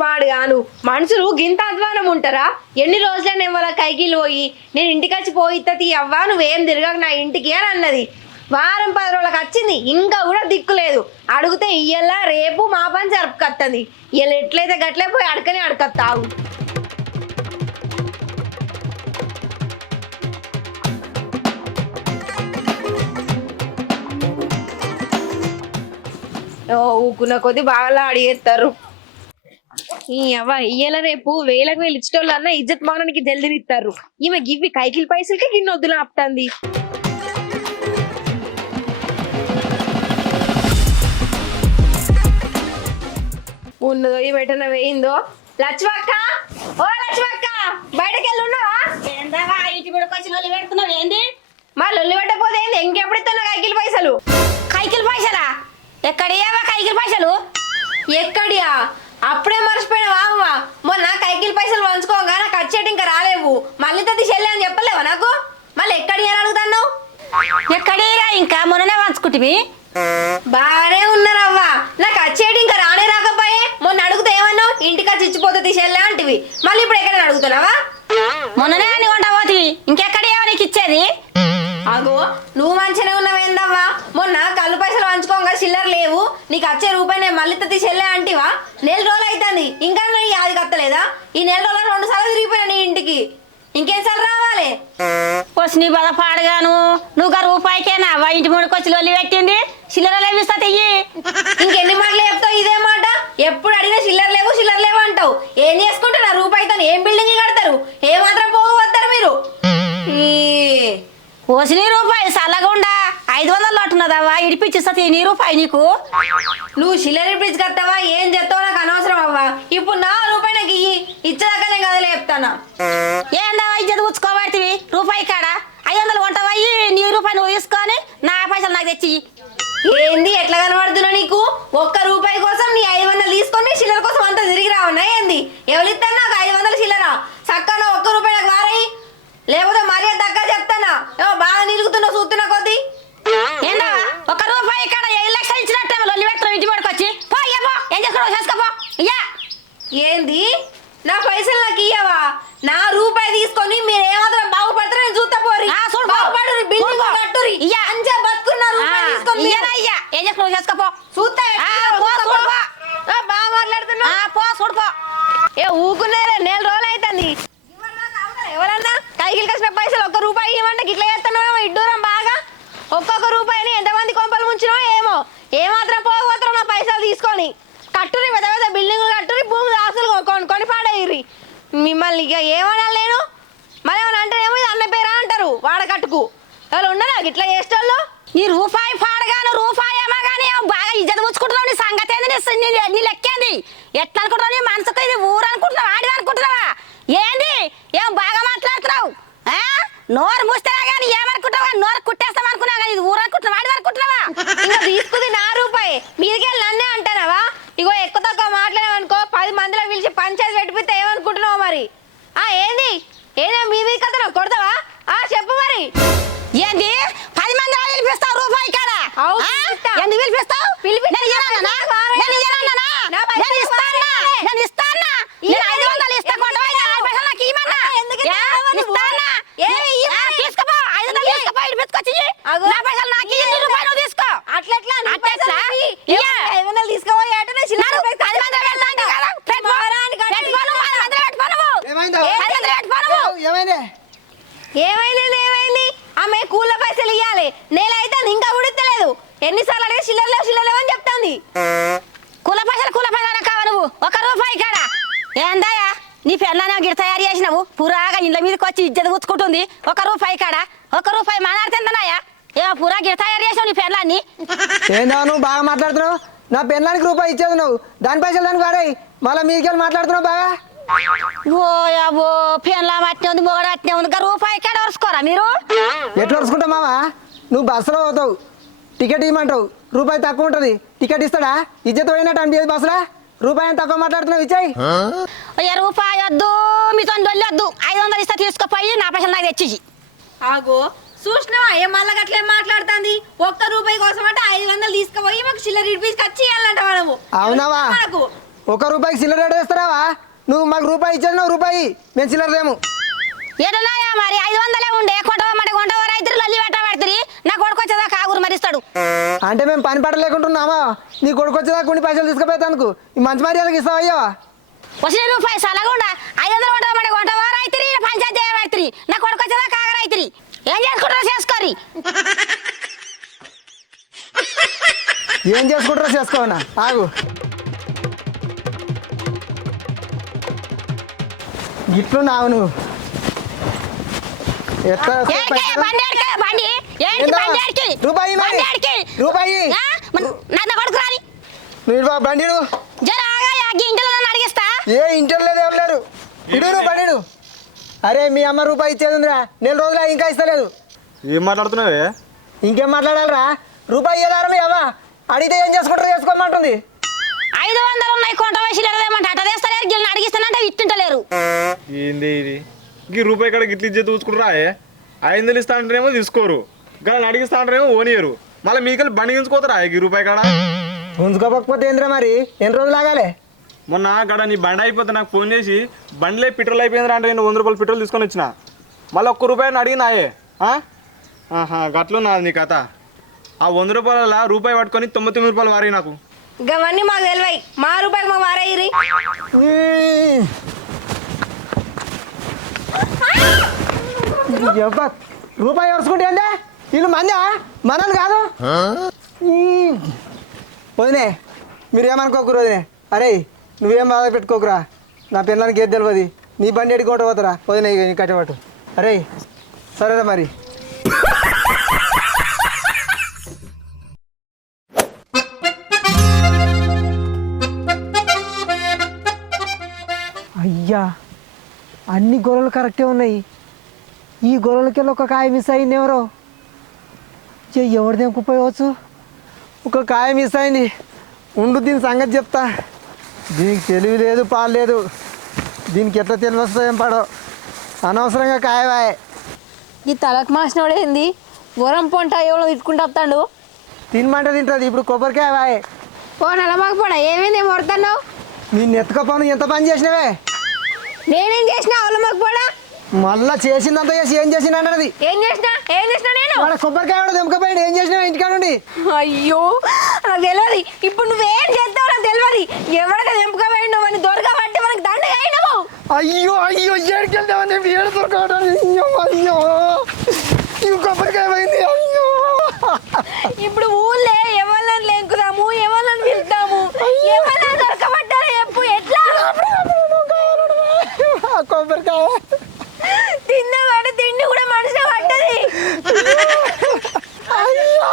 పాడుగాను మనుషులు గింత అధ్వానం ఉంటారా? ఎన్ని రోజులైనా వాళ్ళ కైకిలు పోయి నేను ఇంటికి వచ్చి పోయిత్త అవ్వా నువ్వేం తిరగక నా ఇంటికి అని అన్నది. వారం పది రోజులకు వచ్చింది ఇంకా కూడా దిక్కులేదు అడిగితే ఇయ్యలా రేపు మా పని జరుపుకత్తది. ఇయ్యాల ఎట్లయితే గట్లే పోయి అడకని అడకత్తావు. ఓ ఊకున్న కొద్ది బాగా అడిగేస్తారు ఈ అవ్వ ఇయ్యాల రేపు వేలకు వేలు ఇచ్చటోళ్ళు అన్న ఇజ్జత్ మానానికి జల్దినిస్తారు ఈమె గివ్వి కైకిల్ పైసలకి గిన్నె వద్దులు ఆపుతాంది. ఉన్నదో ఈ బెటన వేయిందో? లక్ష్మక్క ఓ లక్ష్మక్క బయటకి వెళ్ళి ఉన్నావా ఏందవా ఇంటి వచ్చి నొల్లి పెడుతున్నావు ఏంది? మా లొల్లి పెట్టకపోతే ఏంది? ఇంకెప్పుడు ఇస్తున్నా కైకిల్ పైసలు? కైకిల్ పైసలా? ఎక్కడ ఏవా కైకిల్ పైసలు? ఎక్కడియా? అప్పుడే మర్చిపోయినావా అవ్వ మొన్న కైకిల్ పైసలు పంచుకోగా నాకు వచ్చేటి ఇంకా రాలేవు. మళ్ళీ తది చెల్లె అని చెప్పలేవా నాకు? మళ్ళీ ఎక్కడి అడుగుతాను ఎక్కడేరా ఇంకా? మొన్ననే పంచుకుంటివి? బాగానే ఉన్నారవ్వా. నాకు వచ్చేటి ఇంకా రానే రాకపోయే. మొన్న అడిగితే ఏమన్నావు? ఇంటికి వచ్చి ఇచ్చిపోతుంది చెల్లె అంటివి. మళ్ళీ ఇప్పుడు ఎక్కడ అడుగుతున్నావా? మొన్ననే అని కొంట పోతివి. ఇంకెక్కడేవా నీకు ఇచ్చేది? అగో నువ్వు మంచిగానే ఉన్నావేందవ్వా మొన్న కళ్ళు పైసలు పంచుకోగా చిల్లర లేవు. నీకు వచ్చే రూపాయి నేను మళ్ళీ చెల్లె అంటివా? నెల రోజులు అవుతుంది ఇంకా నీ యాది కత్తలేదా ఈ నెల రోజులు రెండు సార్లు తిరిగిపోయినా నీ ఇంటికి. ఇంకేసార్లు రావాలి? వచ్చి నీ బాధ పాడగాను. నువ్వు రూపాయికేనా? అవ్వ ఇంటి ముందుకు వచ్చి లొల్లి పెట్టింది. చిల్లర లేవిస్తా తెయ్యి. ఇంకెన్ని మాటలు చెప్తావు ఇదే మాట? ఎప్పుడు అడిగినా చిల్లర లేవు చిల్లర లేవు అంటావు. ఏం చేసుకుంటారు రూపాయితో ఏం బిల్డింగ్ కడతారు? ఏ మాత్రం పోవద్దారు మీరు? ఈ పోసి నీ రూపాయి చల్లగుండా ఐదు వందలు లోటున్నదవ్వా ఇడిపించిస్తా తీ నీ రూపాయి నీకు. నువ్వు చిల్లర బ్రిడ్జ్ కట్టావా ఏం చెప్తావో నాకు అనవసరం అవ్వా ఇప్పుడు నా రూపాయి నాకు ఇయ్యి. ఇచ్చేదాకా నేను కదలే చెప్తానా ఏందవ్వా ఇజ్జత ఉచ్చుకోబడితివి రూపాయి కాడ ఐదు వందలు కొంటవయ్యి నీ రూపాయి నువ్వు తీసుకొని నా పైసలు నాకు తెచ్చి ఏంది ఎట్లా కనబడుతున్నా నీకు ఒక్క రూపాయి కోసం నీ ఐదు వందలు తీసుకొని చిల్లర కోసం అంత తిరిగి రావన్నా ఏంది ఎవరు ఇస్తారు నాకు ఐదు వందలు చిల్లర చక్కన ఒక్క రూపాయి నాకు వారయి లేకపోతే మర్యాద దగ్గర చెప్తానా ఏమో బాగా నిలుగుతున్నా చూస్తున్నా కొద్దీ ఏందవ్వా ఒక రూపాయి కాడ ఏడు లక్షలు ఇచ్చినట్టే లొల్లి పెడతావు ఇంటి ముందుకు వచ్చి పో ఇయ్య పో ఏం చేసుకున్నావు చేసుకోపో ఇయ్యా ఏంది నా పైసలు నాకు ఇయ్యవా నా రూపాయి తీసుకొని మీరు ఏమాత్రం బాగుపడతారో నేను చూస్తా పోరి ఆ, చూడు పో. బాగుపడు బిల్డింగ్ చూడు పో. కట్టురి ఇయ్య. అంచా బతుకున్న రూపాయి తీసుకొని మీరు. ఇయ్యరా ఇయ్య ఏం చేసుకున్నావు చేసుకోపో చూస్తా ఆ, ఎట్లా పో, చూస్తా చూడు పో. పో. ఆ, బాగా మాట్లాడుతున్నా ఆ, పో చూడు పో ఏ ఊకున్నారే నెల రోజులు అవుతుంది ఎవరన్నా? కైకిలు కసిన పైసలు ఒక్క రూపాయి ఇవ్వండి గిట్ల చేస్తున్నావు ఇడ్డూరం బాగా? ఒక్కొక్క రూపాయిని ఎంతమంది కొంపలు ముంచినో ఏమో? ఏమాత్రం పోగొత్తరో నా పైసలు తీసుకొని. కట్టురి పెద్ద పెద్ద బిల్డింగ్లు కట్టురి భూమి దాసులు కొనుక్కొని కొని పాడేయ్రి మిమ్మల్ని ఇక ఏమనాలి నేను? మరి ఏమన్నా అంటేనేమో ఇది అన్న పేరా అంటారు వాడకట్టుకు. ఎవరు ఉండరా గిట్ల చేసేటోళ్ళు? ఈ రూపాయి రూపాయి ఏమో కానీ బాగా ఇజ్జత పుచ్చుకుంటున్నావు నీ సంగతి ఏంది నీ స- నీ నీ లెక్కేంది ఎట్లా అనుకుంటున్నావు నీ మనసుకు ఇది ఊరు అనుకుంటున్నావా ఆడి అనుకుంటున్నావా ఏంది ఏం బాగా మాట్లాడుతున్నావు ఆ? నోరు మూస్తేనే కానీ ఏమనుకుంటావా నోరు కుట్టేస్తాం అనుకున్నావు కానీ ఇది ఊరు అనుకుంటున్నావా ఆడి అనుకుంటున్నావా ఇంకా తీసుకుంది నా రూపాయి మీదికెళ్ళి నన్నే అంటానవా ఇగో ఎక్కువ తక్కువ మాట్లాడామనుకో పది మందిలో పిలిచి పంచాయతీ పెట్టిపిస్తే ఏమనుకుంటున్నావు మరి ఆ ఏంది ఏదో మీ మీద కథ కొడతావా ఆ చెప్పు మరి ఏంది పది మంది వాళ్ళు పిలిపిస్తావు రూపాయి కాడ అవు, ఆ? పిలిపిస్తా. ఎందుకు పిలిపిస్తావు పిలిపిస్తా. నేను ఇయ్యనన్నా? నేను ఇయ్యనన్నా? నా పైసలు నేను ఇస్తానా? వారే. నేను ఇస్తానా? ఇయ్య నేను ఐదు వందలు ఇస్తా ఎందుకు కొండవా? ఇయ్యవు? నా పైసలు నాకు ఇయ్యమన్నా? ఆ, ఎందుకు యా, ఇయ్యవు నువ్వు? ఇస్తానా? ఏ, ఇయ్యి ఆ, మరి. తీసుకోపో. ఐదు వందలు ఇయ్యి. తీసుకోపో, ఇటు పెట్టుకొచ్చి ఇయ్యి. అగో. నా పైసలు నాకు ఇయ్యి, ఇయ్యి. నీ రూపాయి నువ్వు తీసుకో. అట్లెట్లా నీ అట్లెట్లా? పైసలు ఇయ్యి. ఇయ్య. ఏమన్నా ఐదు వందలు తీసుకోపోయి అటనే చిల్లర నడు, పైసలు పది మందిలో పెడతాంటి కదా. పెట్టుకో. మహారాణి కట్టి పెట్టుకో నువ్వు, పది మందిలో పెట్టుకో నువ్వు. ఏమైందో? ఏ, పది మందిలో పెట్టుకో నువ్వు. ఏమైంది ఏమైంది ఏమైంది? ఆమె కూల పైసలు ఇవ్వాలి నెల అయితే ఇంకా ఉడతలేదు ఎన్నిసార్లు అడిగి చిల్లర లేవు అని చెప్తాంది. కుల పైసలు కుల పైసలు కావా నువ్వు? ఒక రూపాయి కాడ ఏందయ్యా నీ పెళ్ళాన గిడ తయారు చేసినావు. పురాగా ఇళ్ళ మీదకి వచ్చి ఇజ్జత గుచ్చుకుంటుంది. ఒక రూపాయి కాడ ఒక రూపాయి మాట్లాడుతుందన్నాయా ఏమో పురా గిడ తయారు చేసినావు నీ పెళ్ళాన్ని. ఏందా నువ్వు బాగా మాట్లాడుతున్నావు? నా పెళ్ళానికి రూపాయి ఇచ్చేది నువ్వు. దాని పైసలు దానికి వాడాయి. మళ్ళీ మీదికి వెళ్ళి మాట్లాడుతున్నావు బాగా? ఓ అబ్బో పెళ్ళా అట్నే ఉంది మొగడు అట్నే ఉంది. రూపాయి కాడ వరుసుకోరా మీరు? ఎట్లా వరుసుకుంటావు మావా? నువ్వు బస్సులో పోతావు. టికెట్ ఇవ్వమంటావు. రూపాయి తక్కువ ఉంటుంది. టికెట్ ఇస్తాడా? ఇజ్జత పోయినట్టు అనిపించదు బస్సులో? రూపాయి తక్కువ మాట్లాడుతున్నావు ఇచ్చాయి. ఏ రూపాయి వద్దు మీతో వద్దు. ఐదు వందలు ఇస్తా తీసుకుపోయి నా పైసలు నాకు తెచ్చి ఆగో చూసినావా? ఏం మళ్ళా గట్లే మాట్లాడుతుంది? ఒక్క రూపాయి కోసం అంటే ఐదు వందలు తీసుకుపోయి మాకు చిల్లర ఇడిపించి ఖర్చు ఇవ్వాలంట మనము. అవునావా? ఒక రూపాయికి చిల్లర రేటు వేస్తారావా నువ్వు మాకు రూపాయి ఇచ్చాడు నువ్వు రూపాయి మేము చిల్లరదేము ఏటన్నాయా మరి ఐదు వందలే ఉండే కొంటవ మరి కొంటవ రైతులు లల్లి పెట్ట పెడతారు. నా కొడుకు వచ్చేదా కాగురు మరిస్తాడు. అంటే మేము పని పట్ట లేకుంటున్నామా నీ కొడుకు వచ్చేదాకా కొన్ని పైసలు తీసుకుపోయేందుకు ఈ మంచి మర్యాదకి ఇస్తావా అయ్యావా వచ్చిన రూపాయి సలగుండా ఐదు వందలు కొంటవ మరి కొంటవ రైతురి పంచాయతీ చేయబెడతారు నా కొడుకు వచ్చేదా కాగ రైతురి? ఏం చేసుకుంటారో చేసుకోరి ఏం చేసుకుంటారో చేసుకోవనా? ఆగు. ఏందా? బండి ఏడికి? రూపాయి. బండి? రూపాయి. నువ్వు ఇటు బా, బండిడు జర ఆగాయా గింటలో నన్ను అడిగిస్తా. ఏ ఇంటర్ లేదు ఎవరు లేరు? ఇడు బండిడు అరే మీ అమ్మ రూపాయి ఇచ్చేది ఉందిరా. నెల రోజులు ఇంకా ఇస్తలేదు. ఏం మాట్లాడుతున్నావే? ఇంకేం మాట్లాడాలరా? రూపాయి ఇయ్యదారా మీ అమ్మ అడిగితే ఏం చేసుకుంటారో చేసుకోమంటుంది. ఐదు వందలు ఉన్నాయి కొంట వయసు ఇరవైమంటే అట్ట తెస్తలేరు గిల్ని అడిగిస్తానంటే ఇట్టింటలేరు. ఏంది ఇది? ఈ రూపాయి కాడ గిట్ల ఇచ్చేది చూసుకుంటారా ఐదు వందలు ఇస్తా అంటేనేమో తీసుకోరు. కానీ అడిగిస్తా అంటేనేమో ఓనియరు. మళ్ళీ మీకెళ్ళి బండి గించుకోతారా ఈ రూపాయి కాడ? ఉంచుకోకపోతే ఏంద్రా మరి? ఎన్ని రోజులు ఆగాలి? మొన్న గడ నీ బండి అయిపోతే నాకు ఫోన్ చేసి బండిలే పెట్రోల్ అయిపోయిందిరా అంటే నేను వంద రూపాయలు పెట్రోల్ తీసుకొని వచ్చిన. మళ్ళీ ఒక్క రూపాయని అడిగినాయే ఆ? ఆహా గట్లో నాది నీ కథ. ఆ వంద రూపాయల రూపాయి పట్టుకొని తొంభై తొమ్మిది రూపాయలు వారి నాకు. గవన్నీ మాకు తెలివాయి మా రూపాయికి మాకు వారాయిరి రూపాయి వరుసుకుంటే ఏందే? వీళ్ళు మందా? మనల్ని కాదు? వదినే మీరు ఏమనుకోకురు వదినే? అరే నువ్వేం బాధ పెట్టుకోకురా? నా పిల్లలకి ఏది తెలియదు నీ బండి ఎడికి కొట్ట పోతారా? వదినే ఇక నీ కట్టబట్టు అరే సరేరా మరి. గొర్రెలు కరెక్టే ఉన్నాయి. ఈ గొర్రెలకెళ్ళి ఒక కాయ మిస్ అయింది ఎవరో? ఎవరు తెంపుకుపోయవచ్చు ఒక కాయ మిస్ అయింది. ఉండు దీని సంగతి చెప్తా. దీనికి తెలివి లేదు పాలు లేదు. దీనికి ఎట్లా తెలివి వస్తుందో ఏం పడో. అనవసరంగా కాయవాయే. ఈ తలకు మాసినోడు ఏంది? వరం పొంట ఎవరో తిట్టుకుంటూ వస్తాడు? తినమంటే తింటుంది. ఇప్పుడు కొబ్బరికాయ వాయే ఓ నలమాకు పోడా ఏమైంది? ఏం కొడుతున్నావు నేను ఎత్తుకపోను ఎంత పని చేసినవే? నేనేం చేసినా అవలమాకు పోడా మళ్ళా చేసిందంత చేసి ఏం చేసిన అన్నది? ఏం చేసినా? ఏం చేసినా నేను? వాడ కొబ్బరికాయ కూడా తెంపకపోయాడు ఏం చేసినావు ఇంటికాడుండి అయ్యో నాకు తెలియదు ఇప్పుడు నువ్వేం చేస్తావు నాకు తెలియదు ఎవరైతే తెంపుకోవేయండు అని దొరకబట్టి మనకి దండగా అయినావు. అయ్యో అయ్యో ఏడుకెళ్తామని ఏడు దొరకడం అయ్యో అయ్యో. ఇవి కొబ్బరికాయ పోయింది. అయ్యో. ఇప్పుడు ఊళ్ళే ఎవరిని లెంకుదాము? ఎవరిని పిలుతాము ఎవరిని దొరకబట్టారా చెప్పు ఎట్లా ఆ కొబ్బరికాయ. తిన్నవాడు తిండి కూడా మనిషి పట్టది. అయ్యో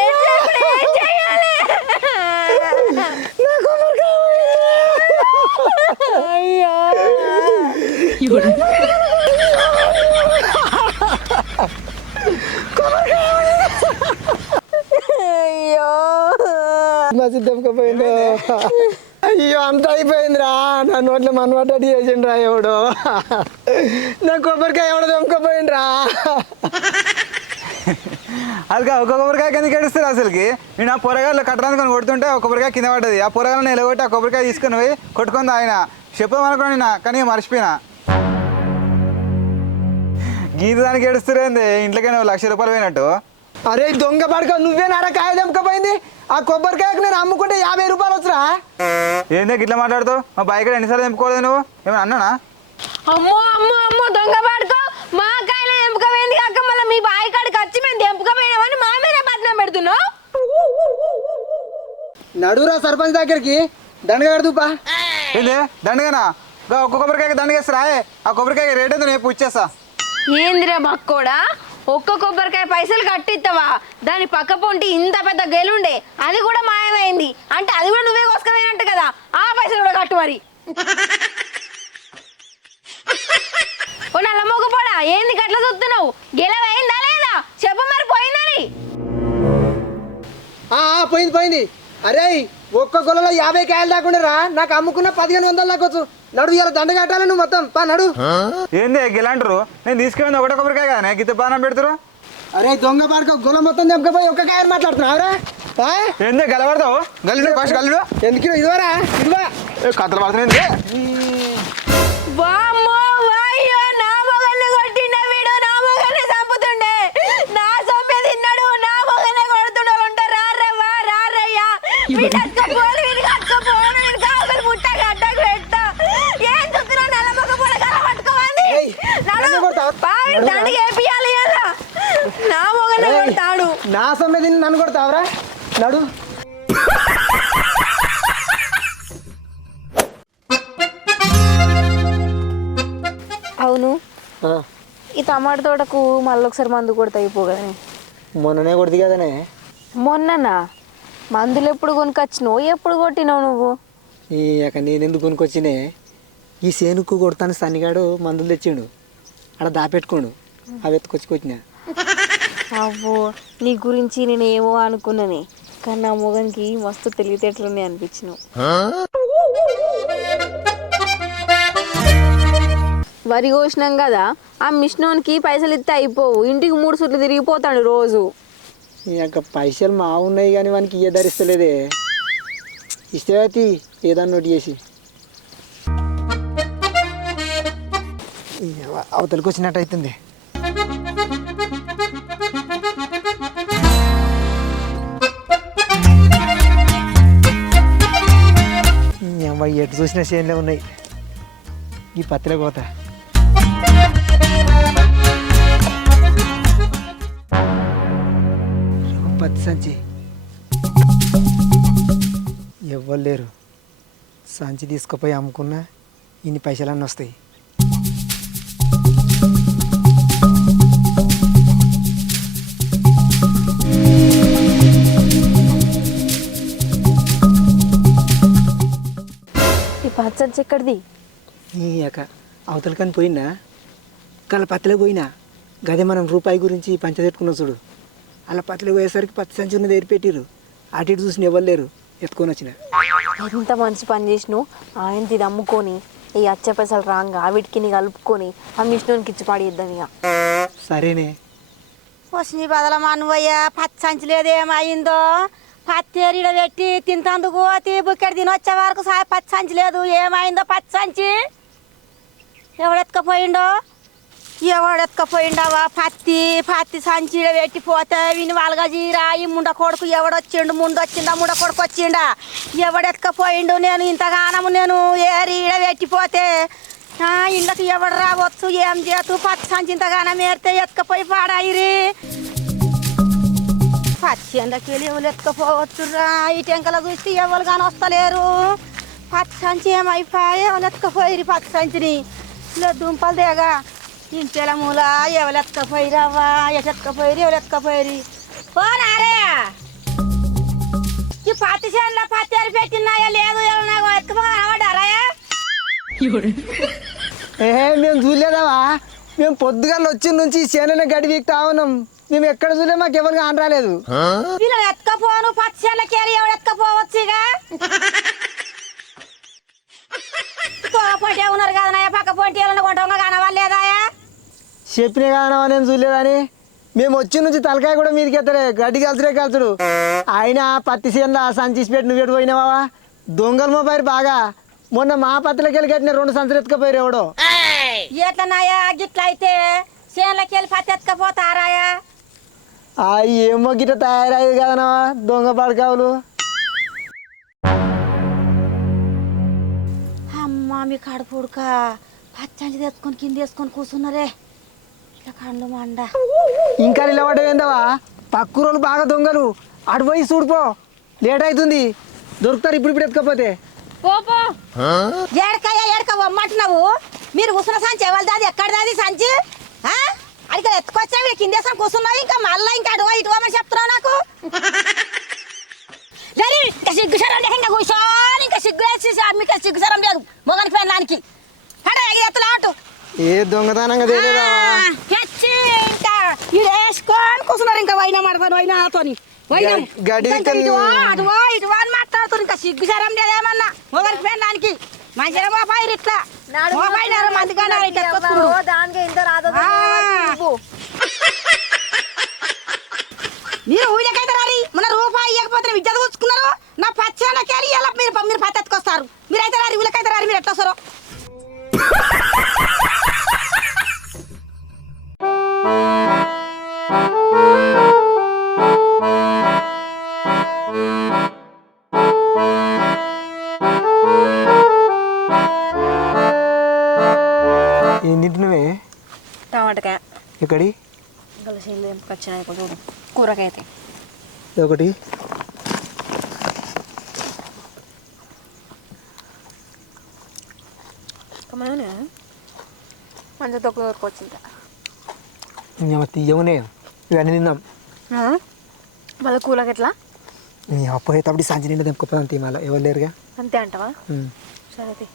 ఎట్లా ఇప్పుడు ఏం చేయాలి నా కొబ్బరికాయ అయ్యో అయ్యో మసి దెబ్బకపోయిండు అయ్యో అంత అయిపోయిందిరా నా నోట్లో మనవాటి చేసిండ్రా ఎవడు నా కొబ్బరికాయ ఎవడ దెబ్బకపోయిండ్రా అది ఒక కొబ్బరికాయ కింద కడుస్తారు అసలుకి? నేను ఆ పొరగాయలు కట్టడానికి కొడుతుంటే ఒక కొబ్బరికాయ కింద పడ్డది. ఆ పొరగాయలు నిలబెట్టి ఆ కొబ్బరికాయ తీసుకుని పోయి కొట్టుకుంది ఆయన. చెప్పమనుకోండి నా కానీ మర్చిపోయినా. గీత దానికి ఏడుస్తురేంది ఇంట్లోకైనా లక్ష రూపాయలు పోయినట్టు. అరే దొంగ పడక నువ్వే నారా కాయ దెబ్బకపోయింది ఆ కొబ్బరికాయకు నేను అమ్ముకుంటే యాభై రూపాయలు వచ్చరా ఏందో గిట్లా మాట్లాడుతావు? మా బైక్ ఎన్నిసార్లు తెంపుకోలేదు నువ్వు? ఏమైనా అన్నానా? అమ్మో అమ్మో అమ్మో దొంగ పాడుకో. మా కాయలు ఎంపుకపోయింది కాక మళ్ళీ మీ బావి కాడికి వచ్చి మేము తెంపుకపోయినామని మా మీద పట్నం పెడుతున్నావు? నడురా సర్పంచ్ దగ్గరికి. దండగ కడుతుపా ఏంది దండగానా? గా ఒక్క కొబ్బరికాయకి దండగేస్తారా? ఆ కొబ్బరికాయ రేట్ ఎంత? నేను ఇచ్చేస్తా. ఏందిరా బక్కోడా ఒక్క కొబ్బరికాయ పైసలు కట్టిస్తావా దాని పక్క పొంటి ఇంత పెద్ద గెలుండే. అది కూడా మాయమైంది. అంటే అది కూడా నువ్వే కోసుకపోయినట్టు కదా. ఆ పైసలు కూడా కట్టు మరి. ఏంది గట్ల చూస్తున్నావు గెలవైందా లేదా? చెప్ప మరి పోయిందని. ఆ, ఆ, పోయింది పోయింది. అరే ఒక్క గొల్లలో యాభై కాయలు దాకుండా రా. నాకు అమ్ముకున్న పదిహేను వందలు దాకొచ్చు నడు ఇలా దండ కట్టాలి నువ్వు మొత్తం. పా నడు. ఏంది గిలాంటారు నేను తీసుకెళ్ళింది ఒకటే కొబ్బరికాయ కదా గిత్త బాణం పెడతారు అరే దొంగ పాడుకో గొల్ల మొత్తం తెంపకపోయి ఒక్క కాయలు మాట్లాడుతున్నావురా ఆ? ఏంది గలబడతావు? గల్లుడు ఫస్ట్ గల్లుడు ఎందుకు ఇదివరా ఇదివా ఏ, కథలు పడుతుంది వామ్మో నా మొగల్ని కొడతాడు. నా సొమ్మె తిని నన్ను కొడతావరా? నడు. అవును. ఈ టమాటా తోటకు మళ్ళీ ఒకసారి మందు కొడితే అయిపోగలని మొన్ననే కొడుతుంది కదనే? మొన్ననా? మందులు ఎప్పుడు కొనుకొచ్చినావు? ఎప్పుడు కొట్టినావు నువ్వు? ఈ అక్క నేను ఎందుకు కొనుక్కొచ్చినే ఈ సేనుకు కొడతాను సన్నిగాడు మందులు తెచ్చిండు. ఆడ దాపెట్టుకోండు అవి ఎత్తుకొచ్చి కొట్టినా. అవ్వో నీ గురించి నేను ఏమో అనుకున్నానే. కానీ నా మొగనికి మస్తు తెలివితేటలున్నాయి అనిపించినావు. వరి కోసినాం కదా ఆ మిషనోనికి పైసలు ఇస్తే అయిపోవు. ఇంటికి మూడు సుట్లు తిరిగిపోతాడు రోజు. ఈ యొక్క పైసలు మా ఉన్నాయి కానీ వానికి ఇయ్య ధరిస్తలేదే. ఇస్తే ఏదన్నా నోటి చేసి. అవతలకు వచ్చినట్టు అవుతుంది అమ్మాయి ఎటు చూసిన చేనులే ఉన్నాయి. ఈ పత్తిలో కోత. పత్తి సంచి. ఎవ్వరు లేరు. సంచి తీసుకుపోయి అమ్ముకున్నా ఇన్ని పైసలన్నీ వస్తాయి. ఈ పచ్చడి ఎక్కడిది? ఈ యొక్క అవతలకని పోయినా కళ్ళ పత్తిలో పోయినా గదే మనం రూపాయి గురించి పంచదెట్టుకున్నాం చూడు. అలా పత్తిలో పోయేసరికి పత్తి సంచి ఉన్నది ఏరిపెట్టిర్రు అటు ఇటు చూసిన ఎవరు లేరు. ఎత్తుకొని వచ్చిన ఎంత మంచి పని చేసినావు. ఆయన ఇది అమ్ముకొని? ఈ అచ్చ పైసలు రాంగా వీటికి నీ కలుపుకొని ఆ మిషనోనికి ఇచ్చి పాడేద్దాం ఇక. సరేనే. వచ్చిన బదల మనువయ్య పచ్చి సంచి లేదు ఏమైందో పత్తి ఏరిడ పెట్టి తింతందుకు పోతి బుక్కెడు తిని వచ్చే వరకు సా పచ్చి సంచి లేదు. ఏమైందో పచ్చి సంచి? ఎవడెత్తుకపోయిండో ఎవడెత్తుకపోయిండవా పత్తి పత్తి సంచి పెట్టిపోతే విని వాళ్ళగా ఈ ముండ కొడుకు ఎవడొచ్చిండు? ముందు ముండ కొడుకు వచ్చిండా ఎవడెత్తుకపోయిండు నేను ఇంతగానము నేను ఏరి ఈడ పెట్టిపోతే? ఇళ్ళకి ఎవడు రావచ్చు? ఏం చేతు? పత్తి సంచి ఇంతగానం ఏరితే ఎత్తుకపోయి పాడాయిరి. పచ్చి ఎండకి వెళ్ళి ఎవరు ఎత్తుకపోవచ్చురా ఈ టెంకల చూస్తే ఎవరు కానీ వస్తలేరు. పచ్చి సంచి ఏమైపోయి? ఎవరు ఎత్తుకపోయిరి పచ్చి సంచిని? దుంపలు దేగా. ఇంచెల మూల? ఎవరు ఎత్తుకపోయిరావా ఎటు ఎత్తుకపోయిరి ఎవరు ఎత్తుకపోయిరి ఓ నారే ఈ పత్తి చేనులో పత్తి అరి పెట్టినాయా? లేదు ఎవరు నాకు కనబడ్డారాయా ఏ మేము చూడలేదావా? మేము పొద్దుగాల వచ్చిన నుంచి చేనులో గడి వీక్తా ఉన్నాం. మేము ఎక్కడ చూడలే మాకు ఎవరికి ఆన్ రాలేదు. వీళ్ళని ఎత్తుకపోను పచ్చళ్ళకి వెళ్ళి ఎవడు ఎత్తుకపోవచ్చు ఇక? పొగపొంటే ఉన్నారు కదా నాయ? పక్క పొంటి వాళ్ళని కొంటంగా కనవాలేదాయా? చెప్పిన కాదనా నేను చూడలేదని. మేము వచ్చిన నుంచి తలకాయ కూడా మీదకి ఎత్తలే గడ్డి కలుసుడే కలుసుడు ఆయన పత్తి చేనులో సంచి పెట్టి నువ్వు ఎటు పోయినావా? దొంగలు మోపారు బాగా. మొన్న మా పత్తిలోకి వెళ్ళి కట్టిన రెండు సంచులు ఎత్తుకపోయారు ఎవడో. ఎట్లా నాయా గిట్ల అయితే చేనులకి వెళ్ళి పత్తి ఎత్తుకపోతారాయా? ఏమో గిట్ట తయారయ్యేది కదనా దొంగ పడకావులు. అమ్మా మీ కడుపు ఉడక పచ్చంచి తెచ్చుకొని కింద వేసుకొని కూర్చున్నారే. మండ. ఇంకా నిలబడేందవా పక్క రోజులు బాగా దొంగలు. అటు పోయి చూడుపో లేట్ అవుతుంది. దొరుకుతారు ఇప్పుడు ఇప్పుడు ఎత్తుకపోతే. ఏడకాయ ఏడక వమ్మంటున్నావు మీరు కూర్చున్న సంచి ఎవరి దాది ఎక్కడ దాది సంచి? ఆ? అడిగి ఎత్తుకొచ్చా వీళ్ళు కింద వేసుకొని కూర్చున్నావు ఇంకా? మళ్ళీ ఇంకా అటు ఇటు పోమని చెప్తున్నావు నాకు? లేదు ఇంకా సిగ్గు సరం లేదు ఇంకా కూర్చోని ఇంకా సిగ్గు వేసి మీకు సిగ్గు సరం లేదు. మొగనికి పెళ్ళడానికి ఎత్తులు ఆటు ఏ దొంగతనంగా తెలియదా తెచ్చి ఇంకా. ఇది వేసుకొని కూర్చున్నారు ఇంకా? వైనా మాడతాను వైనా నాతోని వైనా. గ- గడి ఇంకా ఇటు వా, విక్కలు- అటు వా, ఇటు వా అని మాట్లాడుతున్నారు. ఇంకా సిగ్గు సరం లేదేమన్నా? మొగనికి పెళ్ళడానికి మంచిగా మోపాయి ఇట్లా. మోపాయినారు మందిగానే ఇట్లా ఎత్తుకొచ్చుకున్నారు. దానికి ఇంత రాదు. మీరు ఊళ్ళకైతే రారి మన రూపాయి ఇవ్వకపోతే విద్య కూర్చుకున్నారు నా ఇలా మీరు మీరు పత్తెత్తుకొస్తారు? మీరైతే రారు వీళ్ళకైతే రారు మీరు ఎట్లా వస్తారు? వచ్చినాయి చూడు. కూరకైతే ఒకటి మంచి తొక్క వచ్చింది. నీ అమ్మ తీయవునే ఇవన్నీ తిందాం. మళ్ళీ కూరకి ఎట్లా? నీ అప్పు అయితే సంచి నిండా తెంపుకోపోదాం తీమాల ఎవరు లేరుగా? అంతే అంటావా. సరే తీ.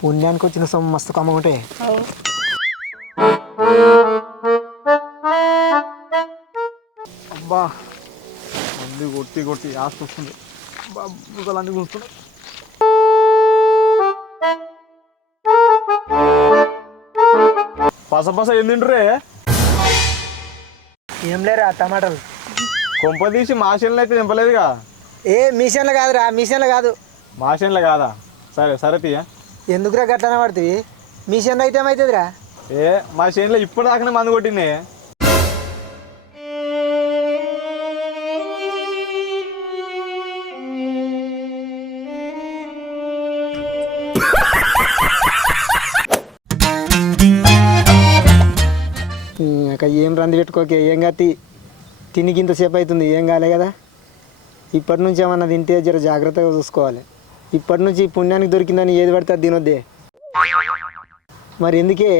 పుణ్యానికి వచ్చిన సొమ్ము మస్తు కమ్మ అవు. అబ్బా అన్ని కొట్టి కొట్టి ఆస్తి వస్తుంది. బుగ్గలన్నీ కూస్తున్నాయి పస పస ఏం తింటురే ఏం లేరా టమాటాలు. కొంప తీసి మాషన్లు అయితే నింపలేదుగా ఏ మిషన్లు కాదురా మిషన్లు కాదు. మాషన్లు కాదా? సరే సరే తీయ ఎందుకురా గట్లనే పడుతుంది? మిషన్ అయితే ఏమవుతుందిరా ఏ మా చేనులో ఇప్పుడు దాకానే మందు కొట్టింది. ఏం రంది పెట్టుకోకే ఏం కత్తి తినికి ఇంతసేపు అవుతుంది ఏం కాలే కదా? ఇప్పటి నుంచి ఏమన్నా తింటే జర జాగ్రత్తగా చూసుకోవాలి. ఇప్పటి నుంచి పుణ్యానికి దొరికిందని ఏది పడితే అది తినొద్దే. మరి ఎందుకే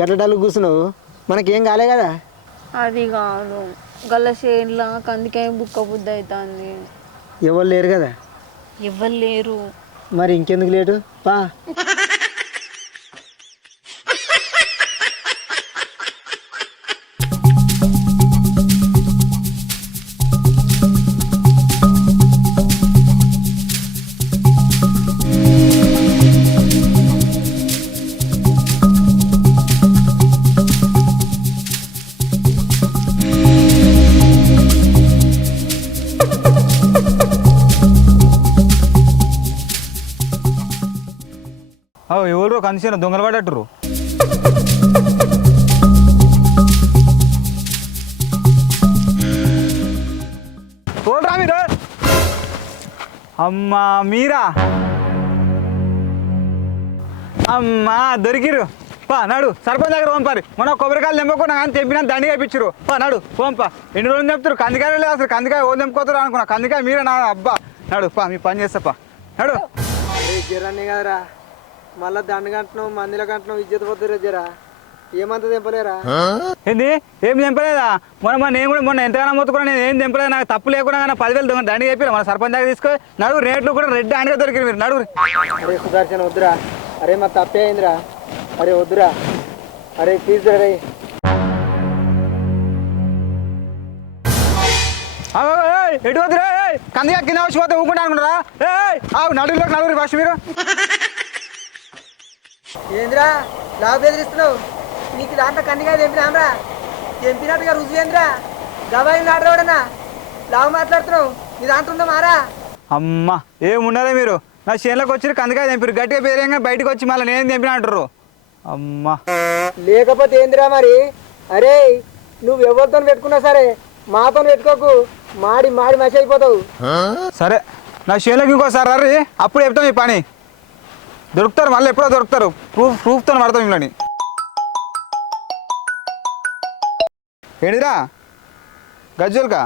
గడ్డడాలు కూర్చున్నావు? మనకేం కాలే కదా? అది కాదు. గల్ల చేనులా కందికాయ బుక్క బుద్ధి అవుతుంది ఎవరు లేరు కదా? ఎవరు లేరు. మరి ఇంకెందుకు లేటు? పా. ఎవరు కనిసిన దొంగలు పడట్టురు తోలురా మీరు. అమ్మా మీరా? అమ్మా దొరికిరు పా నాడు. సర్పంచ్ దగ్గర పంపారు మన కొబ్బరికాయలు తెంపకుండా కానీ తెంపినా దండిగా వేయించారు పా నాడు పోంపా. ఎన్ని రోజులు తెంపుతారు కందికాయ లేదు అసలు. కందికాయ ఓ తెంపుకోతారు అనుకున్నా. కందికాయ మీరే నా అబ్బా. నాడు పా మీ పని చేస్తా పా. నాడు. జరాన్ని కదరా. మళ్ళా దండ కంటున్నావు మందిలో కంటున్నావు ఇజ్జత పోతురా జరా. ఏమంత తెంపలేరా? ఏంది? ఏం తెంపలేదా? మొన్న మొన్న నేను కూడా మొన్న ఎంతగానో మొత్తుకున్నా నేను ఏం తెంపలేదు నాకు తప్పు లేకుండా కానీ పదివేలు దొంగ దండి చెప్పి మన సర్పంచ్ దగ్గర తీసుకో నడుగు రేట్లు కూడా రెడ్ ఆండిగా దొరికింది మీరు నడుగు అరే సుదర్శన్ వద్దురా. అరే మా తప్పే అయిందిరా. అరే వద్దురా. అరే ప్లీజ్ ఏయ్, ఎటు వద్దురా? కందిగా కింద వచ్చి పోతే ఊకుంటా అనుకుంటారా? ఆగు నడుగులోకి నడుగురు ఫస్ట్ మీరు. ఏంద్రా? లావు బెదిరిస్తున్నావు? నీకు దాంట్లో కందికాయ తెంపినామరా తెంపినట్టుగా రుజువు ఏంద్రా? గవాయి నాటరావడనా లావు మాట్లాడుతున్నావు. నీ దాంట్లో ఉందా మారా? అమ్మ ఏమున్నారా మీరు? నా చేనులోకి వచ్చి కందికాయ తెంపారు గట్టిగా పేరేగా బయటకు వచ్చి మళ్ళీ నేను తెంపిన అంటారు అమ్మ. లేకపోతే ఏందిరా మరి? అరే నువ్వు ఎవరితో పెట్టుకున్నా సరే మాతో పెట్టుకోకు. మాడి మాడి మసి అయిపోతావు. సరే నా చేనులోకి ఇంకోసారి రీ అప్పుడు చెప్తాం ఈ పని. దొరుకుతారు మళ్ళీ ఎప్పుడో దొరుకుతారు. ప్రూఫ్ ప్రూఫ్తో పడతాం మిమ్మల్ని. ఏంటిరా గజ్జులకా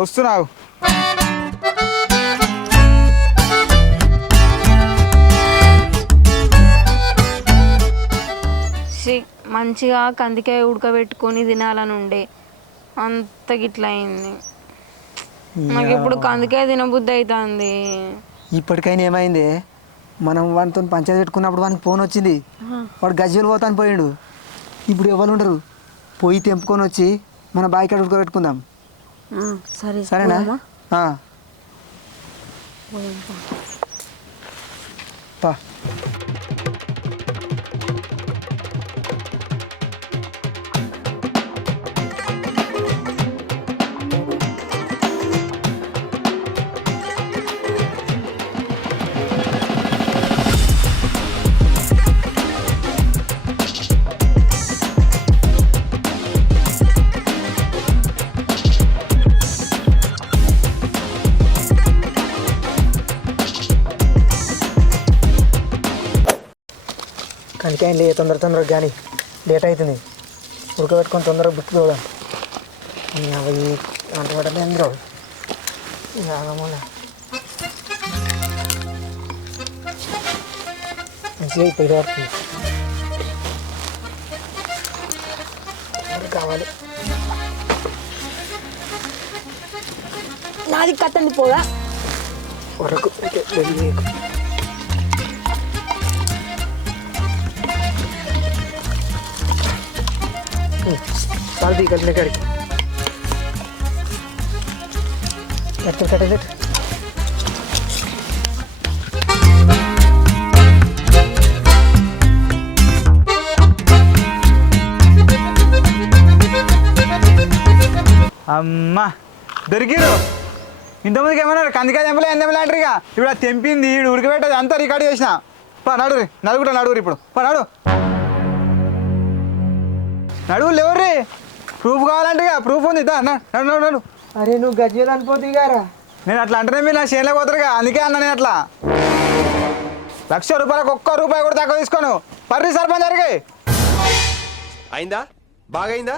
వస్తున్నావు. మంచిగా కందికాయ ఉడకబెట్టుకొని తినాలని ఉండే అంత గిట్ల అయింది నాకు ఇప్పుడు కందికాయ తినబుద్ధి అవుతుంది ఇప్పటికైనా ఏమైంది? మనం వాడితో పంచాయతీ పెట్టుకున్నప్పుడు వానికి ఫోన్ వచ్చింది. వాడు గజ్జలు పోతాను పోయాడు. ఇప్పుడు ఎవరు ఉండరు. పోయి తెంపుకొని వచ్చి మన బావి కాడ ఉడకబెట్టుకుందాం. సరే సరేనా. పా. కనికాయ లే తొందర తొందరగా కానీ లేట్ అవుతుంది ఉడకబెట్టుకొని తొందరగా బుక్ చూద్దాం అవి అంటపడలే అందరూ ఆగమూల మంచిగా అయిపోయి పడుతుంది కావాలి నాది కత్తండి పోదా వరకు చాలు తీ కలిపిన కాడికి ఎక్కడ కట్టలేదు అమ్మా దొరికిరు. ఇంతమందికి ఏమన్నారు? కందికాయ తెంపలే ఏం తెంపలే అంటారు ఇక? ఇప్పుడు అది తెంపింది ఇప్పుడు ఉడకబెట్టది అంతా రికార్డ్ చేసిన. పా నడు నలుగురు నడుగురు ఇప్పుడు. పా నడు. నడువు లేవర్రీ ప్రూఫ్ కావాలంటే ఇక ప్రూఫ్ ఉంది దా, నడు నడు అరే నువ్వు గజ్జలు అనిపోతుంది గారా నేను అట్లా అంటేనే మీరు నా చేనులో పోతారుగా అందుకే అన్నా నేను అట్లా. లక్ష రూపాయలకు ఒక్క రూపాయి కూడా తక్కువ తీసుకోను. పర్రి సర్పంచ్ జరిగాయి అయిందా? బాగైందా?